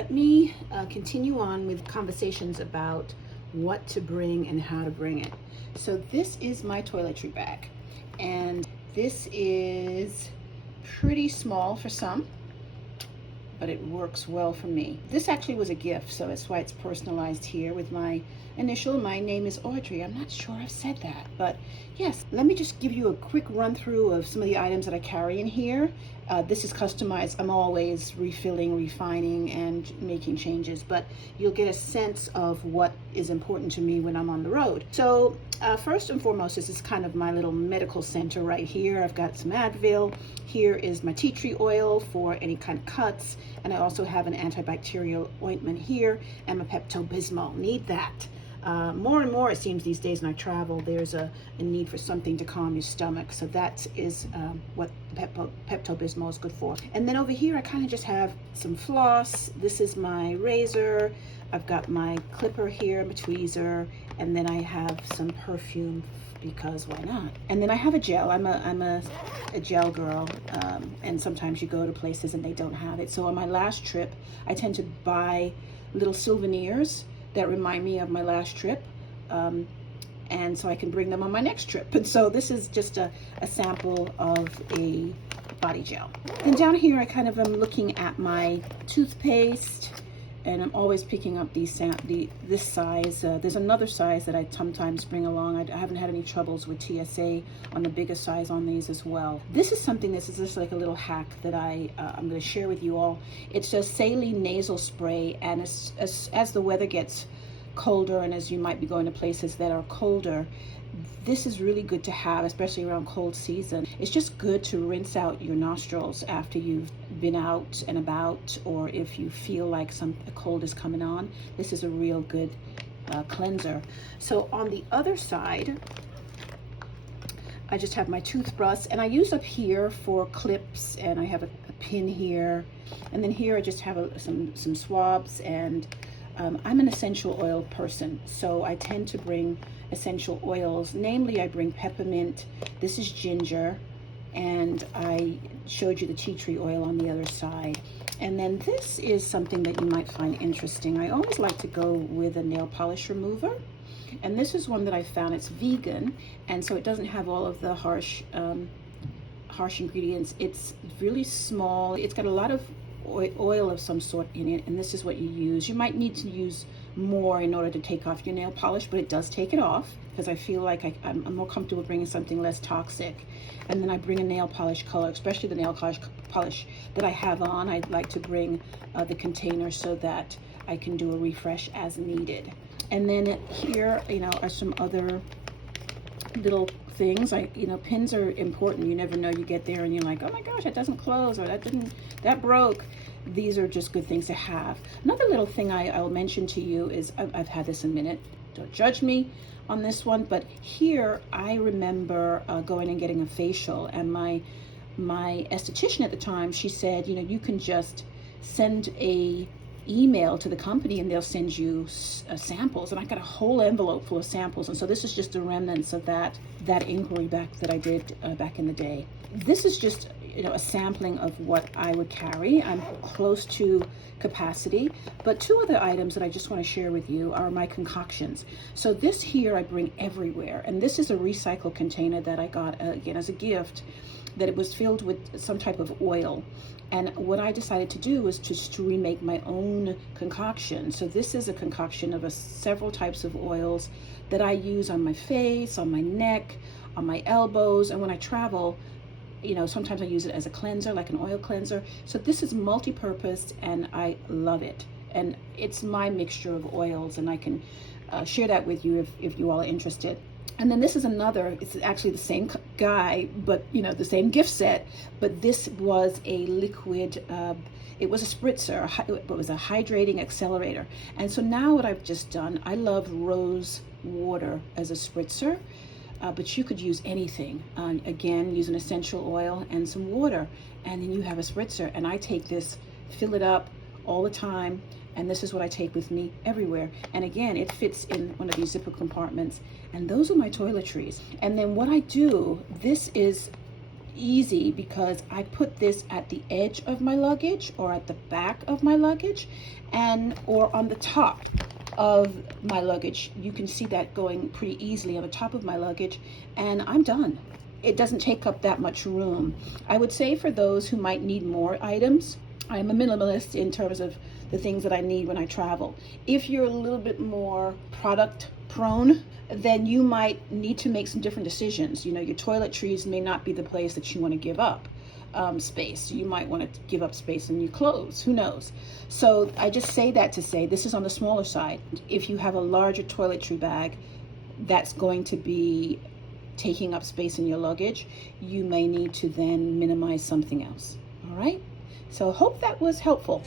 let me continue on with conversations about what to bring and how to bring it. So this is my toiletry bag, and this is pretty small for some, but it works well for me. This actually was a gift, so that's why it's personalized here with my initial. My name is Audrey. I'm not sure I've said that, but yes. Let me just give you a quick run through of some of the items that I carry in here. This is customized. I'm always refilling, refining, and making changes, but you'll get a sense of what is important to me when I'm on the road. So first and foremost, this is kind of my little medical center right here. I've got some Advil. Here is my tea tree oil for any kind of cuts, and I also have an antibacterial ointment here and my Pepto-Bismol. Need that. More and more it seems these days when I travel, there's a need for something to calm your stomach. So that is what Pepto-Bismol is good for. And then over here I kind of just have some floss. This is my razor. I've got my clipper here, my tweezer, and then I have some perfume because why not? And then I have a gel. I'm a gel girl, and sometimes you go to places and they don't have it. So on my last trip, I tend to buy little souvenirs that remind me of my last trip, and so I can bring them on my next trip. And so this is just a sample of a body gel. And down here I kind of am looking at my toothpaste, and I'm always picking up this size. There's another size that I sometimes bring along. I haven't had any troubles with TSA on the bigger size on these as well. This is something, this is just like a little hack that I'm going to share with you all. It's just saline nasal spray, and as the weather gets colder and as you might be going to places that are colder, this is really good to have, especially around cold season. It's just good to rinse out your nostrils after you've been out and about, or if you feel like a cold is coming on. This is a real good cleanser. So on the other side, I just have my toothbrush, and I use up here for clips, and I have a pin here, and then here I just have some swabs, and I'm an essential oil person, so I tend to bring essential oils. Namely, I bring peppermint. This is ginger, and I showed you the tea tree oil on the other side. And then this is something that you might find interesting. I always like to go with a nail polish remover, and this is one that I found. It's vegan, and so it doesn't have all of the harsh ingredients. It's really small. It's got a lot of oil of some sort in it, and this is what you use. You might need to use more in order to take off your nail polish, but it does take it off because I feel like I'm more comfortable bringing something less toxic. And then I bring a nail polish color, especially the nail polish that I have on. I like to bring the container so that I can do a refresh as needed. And then here, are some other little things. Pins are important. You never know, you get there and you're like, oh my gosh, it doesn't close, or that broke. These are just good things to have. Another little thing I'll mention to you is, I've had this a minute, don't judge me on this one, but here I remember going and getting a facial, and my esthetician at the time, she said, you can just send a email to the company and they'll send you samples, and I got a whole envelope full of samples. And so this is just the remnants of that inquiry that I did back in the day. This is just a sampling of what I would carry. I'm close to capacity, but two other items that I just want to share with you are my concoctions. So this here I bring everywhere, and this is a recycled container that I got again as a gift, that it was filled with some type of oil. And what I decided to do was just to remake my own concoction. So this is a concoction of several types of oils that I use on my face, on my neck, on my elbows, and when I travel, sometimes I use it as a cleanser, like an oil cleanser. So this is multi-purpose, and I love it. And it's my mixture of oils, and I can share that with you if you all are interested. And then this is another, it's actually the same guy, but the same gift set, but this was a liquid, it was a spritzer, it was a hydrating accelerator. And so now what I've just done, I love rose water as a spritzer, but you could use anything. Again, use an essential oil and some water, and then you have a spritzer. And I take this, fill it up all the time, and this is what I take with me everywhere. And again, it fits in one of these zipper compartments, and those are my toiletries. And then what I do, this is easy because I put this at the edge of my luggage or at the back of my luggage or on the top of my luggage. You can see that going pretty easily on the top of my luggage, and I'm done. It doesn't take up that much room. I would say for those who might need more items, I'm a minimalist in terms of the things that I need when I travel. If you're a little bit more product prone, then you might need to make some different decisions. You know, your toiletries may not be the place that you want to give up space. You might want to give up space in your clothes, who knows? So I just say that to say this is on the smaller side. If you have a larger toiletry bag that's going to be taking up space in your luggage, you may need to then minimize something else. All right? So hope that was helpful.